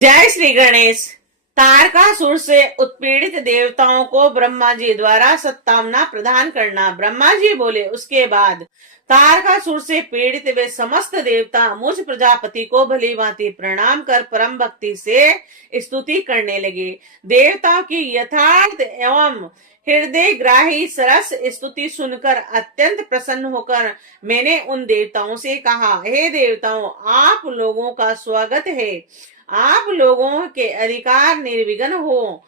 जय श्री गणेश। तारकासुर से उत्पीड़ित देवताओं को ब्रह्मा जी द्वारा सत्तावना प्रदान करना। ब्रह्मा जी बोले, उसके बाद तारकासुर से पीड़ित वे समस्त देवता मुझ प्रजापति को भली भांति प्रणाम कर परम भक्ति से स्तुति करने लगे। देवताओं की यथार्थ एवं हृदय ग्राही सरस स्तुति सुनकर अत्यंत प्रसन्न होकर मैंने उन देवताओं से कहा, हे देवताओं, आप लोगों का स्वागत है। आप लोगों के अधिकार निर्विघ्न हो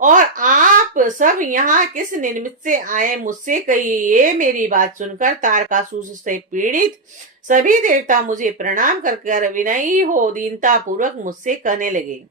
और आप सब यहाँ किस निमित्त से आए, मुझसे कहिए। ये मेरी बात सुनकर तारकासुर से पीड़ित सभी देवता मुझे प्रणाम कर विनयी हो दीनता पूर्वक मुझसे कहने लगे।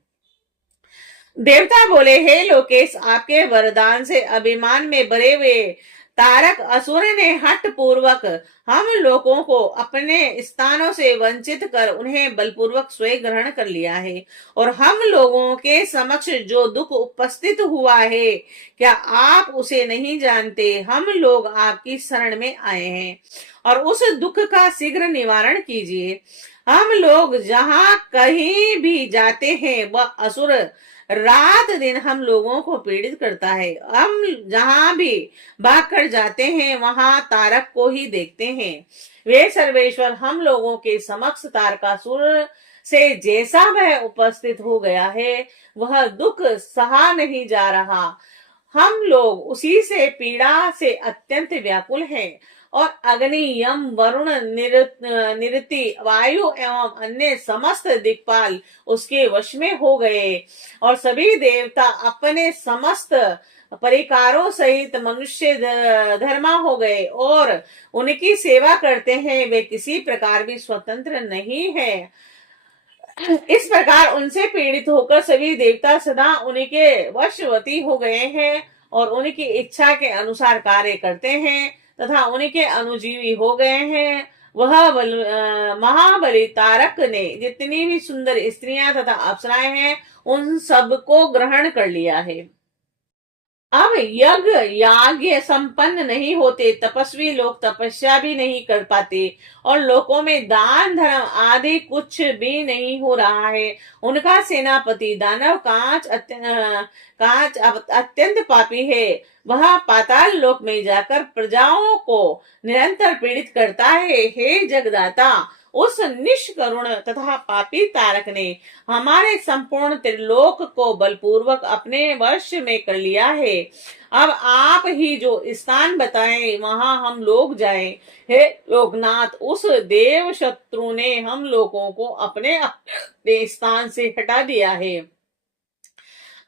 देवता बोले, हे लोकेश, आपके वरदान से अभिमान में भरे हुए तारक असुर ने हठ पूर्वक हम लोगों को अपने स्थानों से वंचित कर उन्हें बलपूर्वक स्वयं ग्रहण कर लिया है और हम लोगों के समक्ष जो दुख उपस्थित हुआ है, क्या आप उसे नहीं जानते? हम लोग आपकी शरण में आए हैं और उस दुख का शीघ्र निवारण कीजिए। हम लोग जहाँ कहीं भी जाते हैं वह असुर रात दिन हम लोगों को पीड़ित करता है। हम जहां भी भाग कर जाते हैं वहां तारक को ही देखते हैं। वे सर्वेश्वर हम लोगों के समक्ष तारकासुर से जैसा वह उपस्थित हो गया है, वह दुख सहा नहीं जा रहा। हम लोग उसी से पीड़ा से अत्यंत व्याकुल हैं और अग्नि, यम, वरुण, निरति, वायु एवं अन्य समस्त दिक्पाल उसके वश में हो गए और सभी देवता अपने समस्त परिकारों सहित मनुष्य धर्मा हो गए और उनकी सेवा करते हैं। वे किसी प्रकार भी स्वतंत्र नहीं है। इस प्रकार उनसे पीड़ित होकर सभी देवता सदा उनके वशवती हो गए हैं और उनकी इच्छा के अनुसार कार्य करते हैं तथा उनके अनुजीवी हो गए हैं। वह महाबली तारक ने जितनी भी सुंदर स्त्रियां तथा अप्सराएं हैं, उन सबको ग्रहण कर लिया है। अब यज्ञ याज्ञ संपन्न नहीं होते, तपस्वी लोग तपस्या भी नहीं कर पाते और लोकों में दान धर्म आदि कुछ भी नहीं हो रहा है। उनका सेनापति दानव कांच अत्यंत पापी है। वह पाताल लोक में जाकर प्रजाओं को निरंतर पीड़ित करता है। हे जगदाता, उस निष्करुण तथा पापी तारक ने हमारे संपूर्ण त्रिलोक को बलपूर्वक अपने वश में कर लिया है। अब आप ही जो स्थान बताएं वहां हम लोग जाएं। हे लोकनाथ, उस देव शत्रु ने हम लोगों को अपने स्थान से हटा दिया है।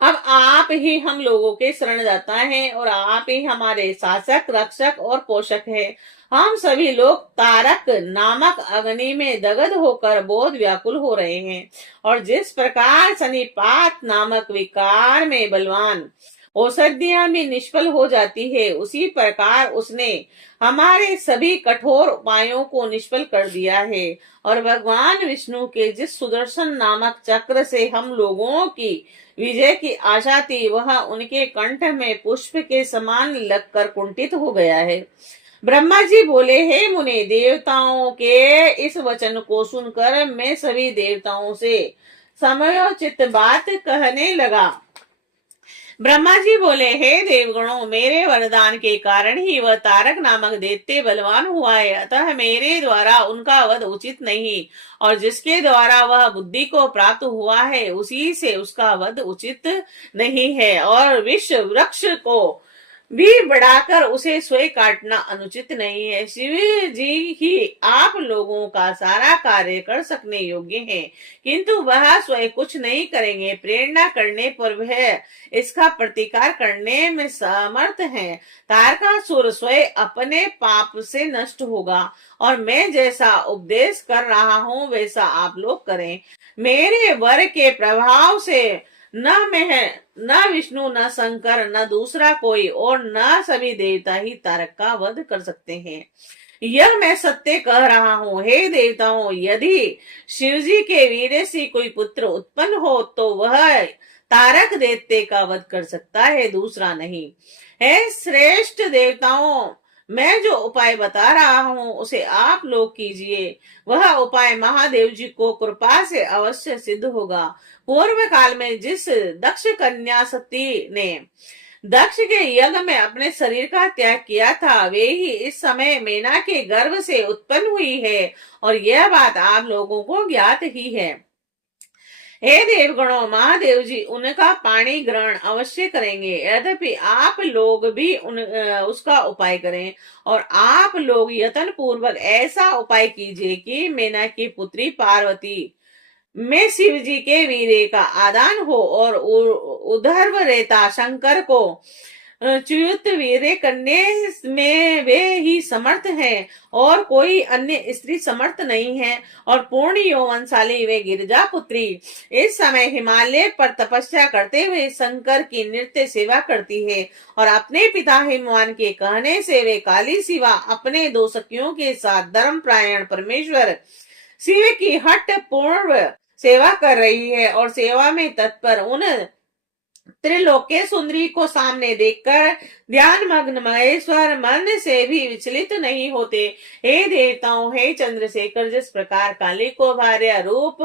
अब आप ही हम लोगों के शरणदाता हैं और आप ही हमारे शासक, रक्षक और पोषक हैं। हम सभी लोग तारक नामक अग्नि में दग्ध होकर बहुत व्याकुल हो रहे हैं और जिस प्रकार शनिपात नामक विकार में बलवान औषधियां भी निष्फल हो जाती है, उसी प्रकार उसने हमारे सभी कठोर उपायों को निष्फल कर दिया है और भगवान विष्णु के जिस सुदर्शन नामक चक्र से हम लोगों की विजय की आशा थी, वह उनके कंठ में पुष्प के समान लगकर कुंठित हो गया है। ब्रह्मा जी बोले, हे मुने, देवताओं के इस वचन को सुनकर मैं सभी देवताओं से समयोचित बात कहने लगा। ब्रह्मा जी बोले, हे देवगणों, मेरे वरदान के कारण ही वह तारक नामक दैत्य बलवान हुआ है, अतः मेरे द्वारा उनका वध उचित नहीं और जिसके द्वारा वह बुद्धि को प्राप्त हुआ है, उसी से उसका वध उचित नहीं है और विश्व वृक्ष को भी बढ़ाकर उसे स्वयं काटना अनुचित नहीं है। शिव जी ही आप लोगों का सारा कार्य कर सकने योग्य हैं, किंतु वह स्वयं कुछ नहीं करेंगे। प्रेरणा करने पर वह इसका प्रतिकार करने में समर्थ है। तारकासुर स्वयं अपने पाप से नष्ट होगा और मैं जैसा उपदेश कर रहा हूँ वैसा आप लोग करें। मेरे वर के प्रभाव से न मैं, न विष्णु, न शंकर, न दूसरा कोई और न सभी देवता ही तारक का वध कर सकते हैं। यह मैं सत्य कह रहा हूँ। हे देवताओं, यदि शिवजी के वीर से कोई पुत्र उत्पन्न हो तो वह तारक दैत्य का वध कर सकता है, दूसरा नहीं। हे श्रेष्ठ देवताओं, मैं जो उपाय बता रहा हूँ उसे आप लोग कीजिए। वह उपाय महादेव जी को कृपा से अवश्य सिद्ध होगा। पूर्व काल में जिस दक्ष कन्या सती ने दक्ष के यज्ञ में अपने शरीर का त्याग किया था, वे ही इस समय मेना के गर्भ से उत्पन्न हुई है, और यह बात आप लोगों को ज्ञात ही है। हे देवगणों, महादेव जी उनका पाणी ग्रहण अवश्य करेंगे, यद्यपि आप लोग भी उसका उपाय करें, और आप लोग यत्न पूर्वक ऐसा उपाय कीजिए कि मेना की पुत्री पार्वती में शिव जी के वीर्य का आदान हो, और उधर्व रेता शंकर को च्युत वीर्य करने में वे ही समर्थ हैं, और कोई अन्य स्त्री समर्थ नहीं है, और पूर्ण यौवनशाली वे गिरजा पुत्री इस समय हिमालय पर तपस्या करते हुए शंकर की नृत्य सेवा करती है, और अपने पिता हिमवान के कहने से वे काली शिवा अपने दो सखियों के साथ धर्मपरायण परमेश्वर शिव की हट पूर्ण सेवा कर रही है, और सेवा में तत्पर उन त्रिलोक्य सुंदरी को सामने देखकर ध्यान मग्न महेश्वर मन से भी विचलित नहीं होते। हे देवताओं, हे चंद्रशेखर, जिस प्रकार काली को भार्या रूप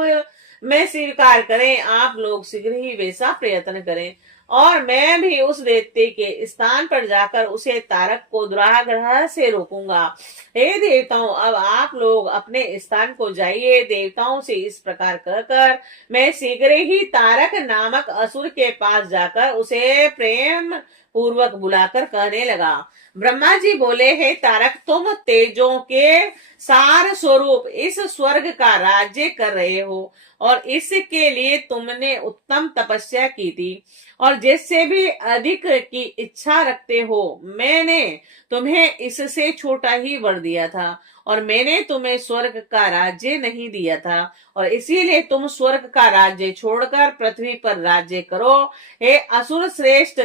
में स्वीकार करें, आप लोग शीघ्र ही वैसा प्रयत्न करें, और मैं भी उस दैत्य के स्थान पर जाकर उसे तारक को दुराग्रह से रोकूंगा। हे देवताओं, अब आप लोग अपने स्थान को जाइए। देवताओं से इस प्रकार कहकर मैं शीघ्र ही तारक नामक असुर के पास जाकर उसे प्रेम पूर्वक बुलाकर कहने लगा। ब्रह्मा जी बोले, हे तारक, तुम तेजों के सार स्वरूप इस स्वर्ग का राज्य कर रहे हो, और इसके लिए तुमने उत्तम तपस्या की थी, और जिससे भी अधिक की इच्छा रखते हो। मैंने तुम्हें इससे छोटा ही वर दिया था, और मैंने तुम्हें स्वर्ग का राज्य नहीं दिया था, और इसीलिए तुम स्वर्ग का राज्य छोड़कर पृथ्वी पर राज्य करो। हे असुर श्रेष्ठ,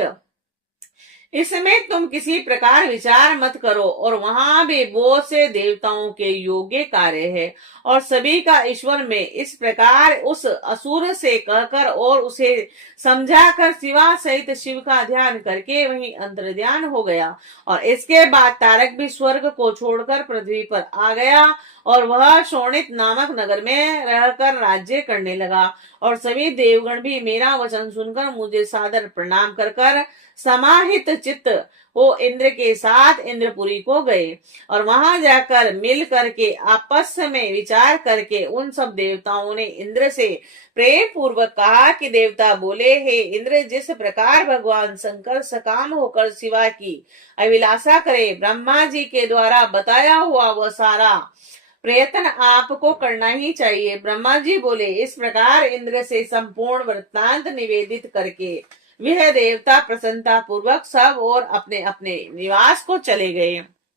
इसमें तुम किसी प्रकार विचार मत करो, और वहां भी बहुत से देवताओं के योग्य कार्य है, और सभी का ईश्वर में इस प्रकार उस असुर से कहकर और उसे समझाकर शिवा सहित शिव का ध्यान करके वहीं अंतर्ध्यान हो गया। और इसके बाद तारक भी स्वर्ग को छोड़कर पृथ्वी पर आ गया, और वह शोणित नामक नगर में रहकर राज्य करने लगा, और सभी देवगण भी मेरा वचन सुनकर मुझे सादर प्रणाम कर कर समाहित चित्त वो इंद्र के साथ इंद्रपुरी को गए, और वहां जाकर मिल करके आपस में विचार करके उन सब देवताओं ने इंद्र से प्रेम पूर्वक कहा कि देवता बोले, हे इंद्र, जिस प्रकार भगवान शंकर सकाम होकर शिवा की अभिलाषा करे, ब्रह्मा जी के द्वारा बताया हुआ वह सारा प्रयत्न आपको करना ही चाहिए। ब्रह्मा जी बोले, इस प्रकार इंद्र से संपूर्ण वृत्तांत निवेदित करके वह देवता प्रसन्नता पूर्वक सब और अपने अपने निवास को चले गए।